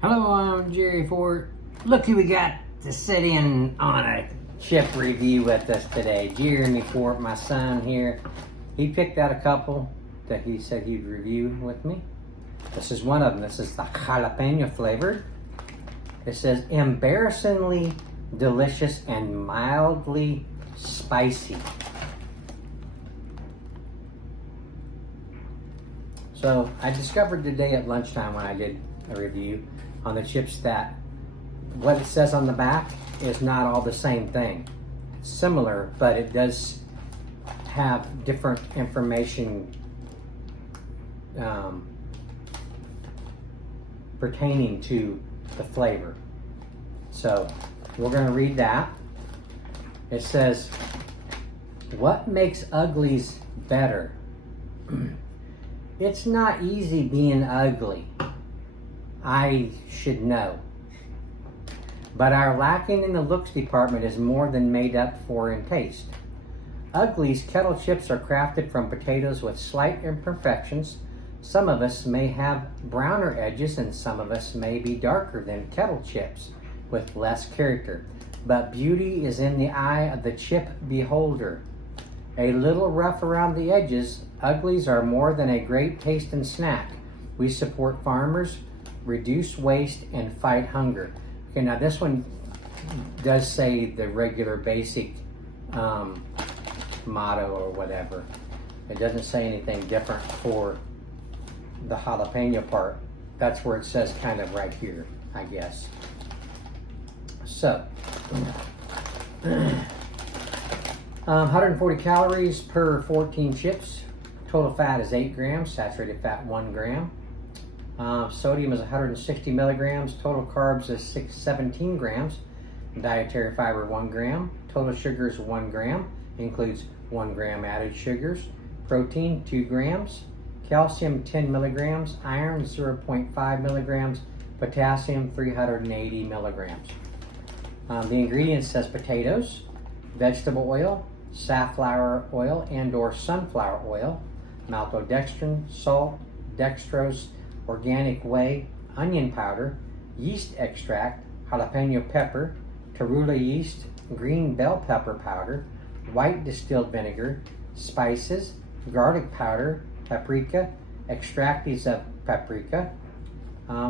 Hello, I'm Jerry Ford. Look who we got to sit in on a chip review with us today. Jeremy Ford, my son here. He picked out a couple that he said he'd review with me. This is one of them. This is the jalapeno flavored. It says embarrassingly delicious and mildly spicy. So I discovered today at lunchtime when I did a review on the chips that what it says on the back is not all the same thing. It's similar, but it does have different information pertaining to the flavor. So we're going to read that. It says, what makes Uglies better? It's not easy being ugly. I should know. But our lacking in the looks department is more than made up for in taste. Uglies Kettle chips are crafted from potatoes with slight imperfections. Some of us may have browner edges and some of us may be darker than Kettle chips with less character. But beauty is in the eye of the chip beholder. A little rough around the edges, Uglies are more than a great tasting snack. We support farmers, reduce waste, and fight hunger. Okay, now this one does say the regular basic motto or whatever. It doesn't say anything different for the jalapeno part. That's where it says kind of right here, I guess. So, 140 calories per 14 chips. Total fat is 8 grams, saturated fat 1 gram. Sodium is 160 milligrams. Total carbs is 17 grams. Dietary fiber 1 gram. Total sugar is 1 gram. Includes 1 gram added sugars. Protein 2 grams. Calcium 10 milligrams. Iron 0.5 milligrams. Potassium 380 milligrams. The ingredients says potatoes, vegetable oil, safflower oil and or sunflower oil, maltodextrin, salt, dextrose, organic whey, onion powder, yeast extract, jalapeno pepper, torula yeast, green bell pepper powder, white distilled vinegar, spices, garlic powder, paprika, extractives of paprika,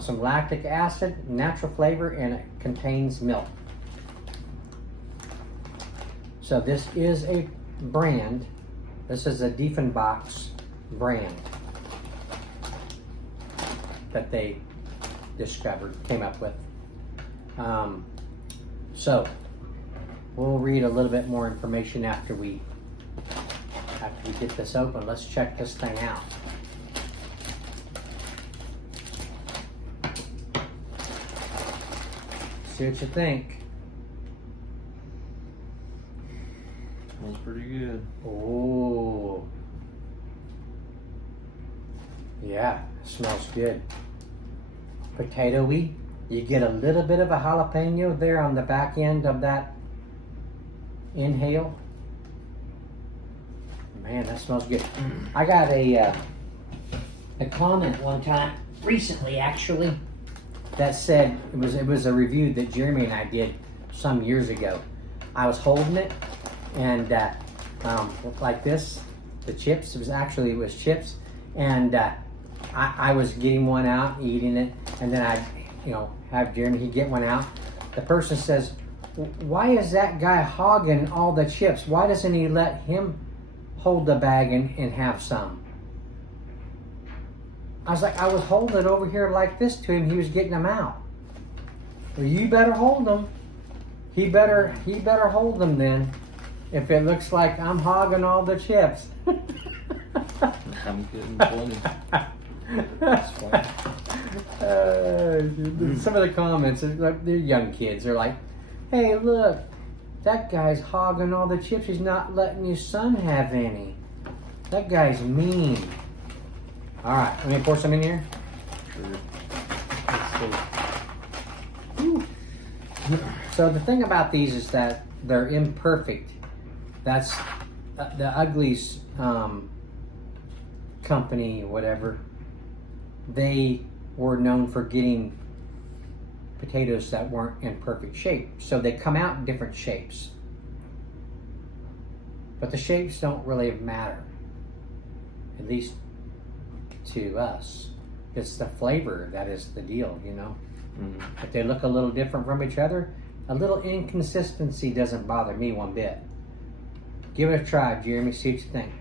some lactic acid, natural flavor, and it contains milk. So this is a brand. This is a Diefenbach's brand that they came up with. So we'll read a little bit more information after we get this open. Let's check this thing out. See what you think. Smells pretty good. Oh, yeah, smells good. Potatoey. You get a little bit of a jalapeno there on the back end of that inhale. Man, that smells good. I got a comment one time recently, actually, that said it was a review that Jeremy and I did some years ago. I was holding it and like this, the chips. It was chips, and I was getting one out, eating it, and then I, have Jeremy, he'd get one out. The person says, why is that guy hogging all the chips? Why doesn't he let him hold the bag and have some? I was like, I was holding it over here like this to him. He was getting them out. Well, you better hold them. He better hold them then. If it looks like I'm hogging all the chips. I'm getting plenty. That's fine. Some of the comments, they're young kids. They're like, hey, look, that guy's hogging all the chips. He's not letting his son have any. That guy's mean. All right, let me pour some in here. Sure. Let's see. So the thing about these is that they're imperfect. That's the Uglies company, whatever. They were known for getting potatoes that weren't in perfect shape. So they come out in different shapes. But the shapes don't really matter, at least to us. It's the flavor that is the deal, you know. If they look a little different from each other, a little inconsistency doesn't bother me one bit. Give it a try, Jeremy, see what you think.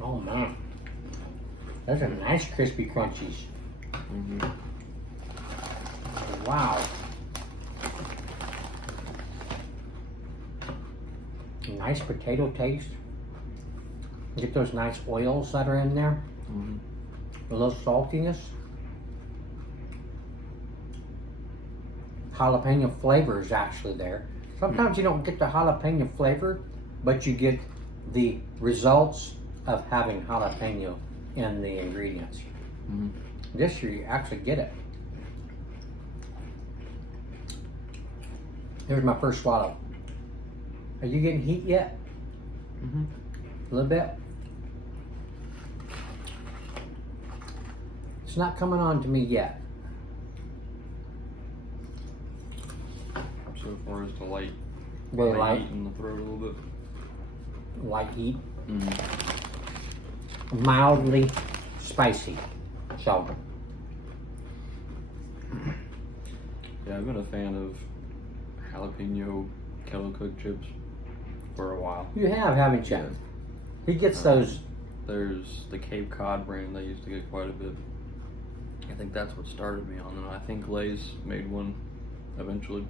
Oh man, those are nice crispy crunchies. Wow. Nice potato taste. Get those nice oils that are in there. A little saltiness. Jalapeno flavor is actually there. Sometimes you don't get the jalapeno flavor, but you get the results of having jalapeno in the ingredients. This year you actually get it. Here's my first swallow. Are you getting heat yet? A little bit? It's not coming on to me yet. So far as the light, Very light. Heat in the throat a little bit. Light heat. Mildly spicy. So. Yeah, I've been a fan of jalapeno kettle cooked chips for a while. You have, haven't you? He gets those. There's the Cape Cod brand they used to get quite a bit. I think that's what started me on them. I think Lay's made one eventually.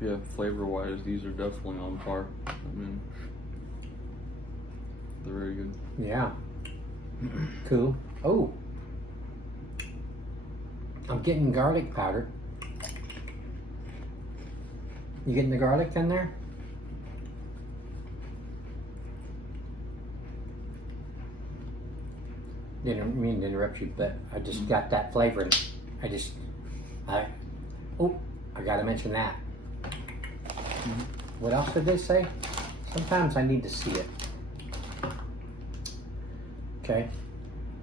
Yeah, flavor wise, these are definitely on par. I mean, they're very good. Yeah. Cool. Oh. I'm getting garlic powder. You getting the garlic in there? Didn't mean to interrupt you, but I just got that flavor and I gotta mention that. What else did they say? Sometimes I need to see it. Okay.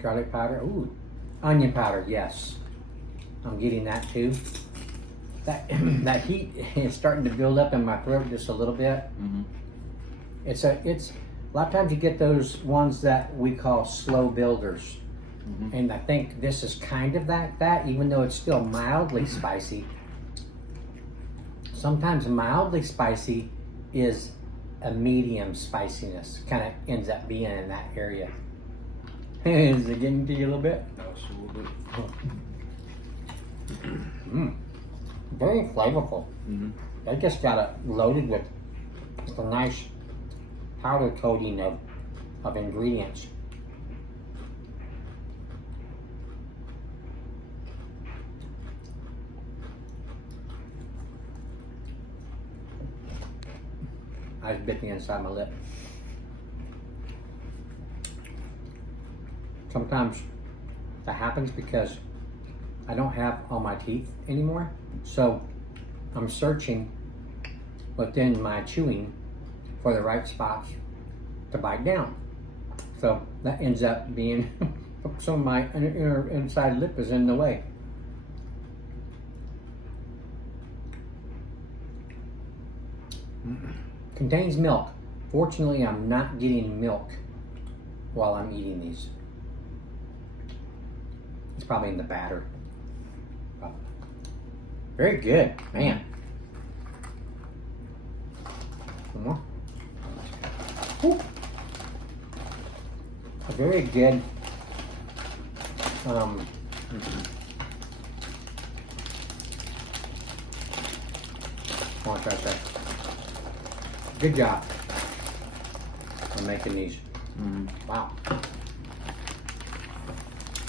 Garlic powder. Ooh. Onion powder, yes. I'm getting that too. That heat is starting to build up in my throat just a little bit. It's a lot of times you get those ones that we call slow builders. And I think this is kind of that, even though it's still mildly spicy. Sometimes mildly spicy is a medium spiciness, kind of ends up being in that area. Is it getting to you a little bit? Just a little bit. Very flavorful. I just got it loaded with a nice powder coating of ingredients. I just bit the inside of my lip. Sometimes that happens because I don't have all my teeth anymore. So I'm searching within my chewing for the right spots to bite down. So that ends up being some of my inner inside lip is in the way. Contains milk. Fortunately, I'm not getting milk while I'm eating these. It's probably in the batter. Very good, man. Some more. Woo. A very good good job on making these. Wow.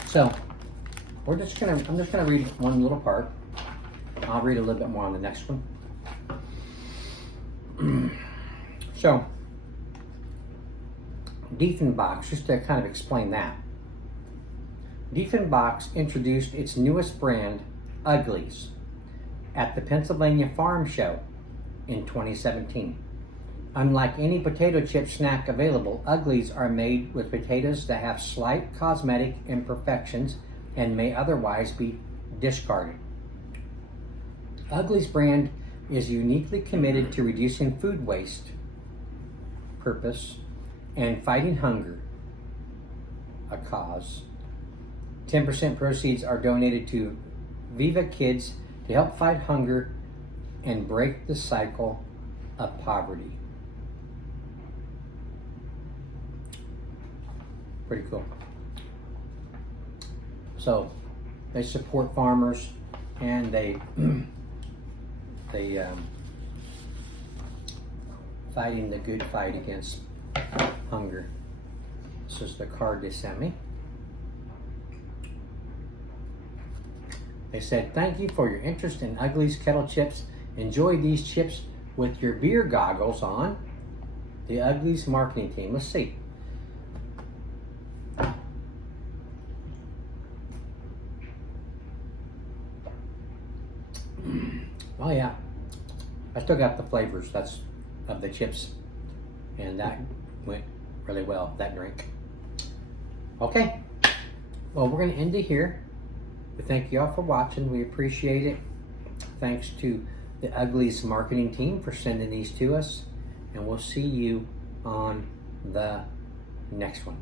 So I'm just gonna read one little part. I'll read a little bit more on the next one. So Diefenbach's, just to kind of explain that. Diefenbach's introduced its newest brand, Uglies, at the Pennsylvania Farm Show in 2017. Unlike any potato chip snack available, Uglies are made with potatoes that have slight cosmetic imperfections and may otherwise be discarded. Uglies brand is uniquely committed to reducing food waste, purpose, and fighting hunger, a cause. 10% proceeds are donated to Viva Kids to help fight hunger and break the cycle of poverty. Pretty cool. So they support farmers, and they fighting the good fight against hunger. This is the card they sent me. They said, "Thank you for your interest in Uglies Kettle Chips. Enjoy these chips with your beer goggles on." The Uglies marketing team. Let's see. Oh yeah, I still got the flavors of the chips, and that went really well, that drink. Okay, well, we're going to end it here. We thank you all for watching. We appreciate it. Thanks to the Uglies marketing team for sending these to us, and we'll see you on the next one.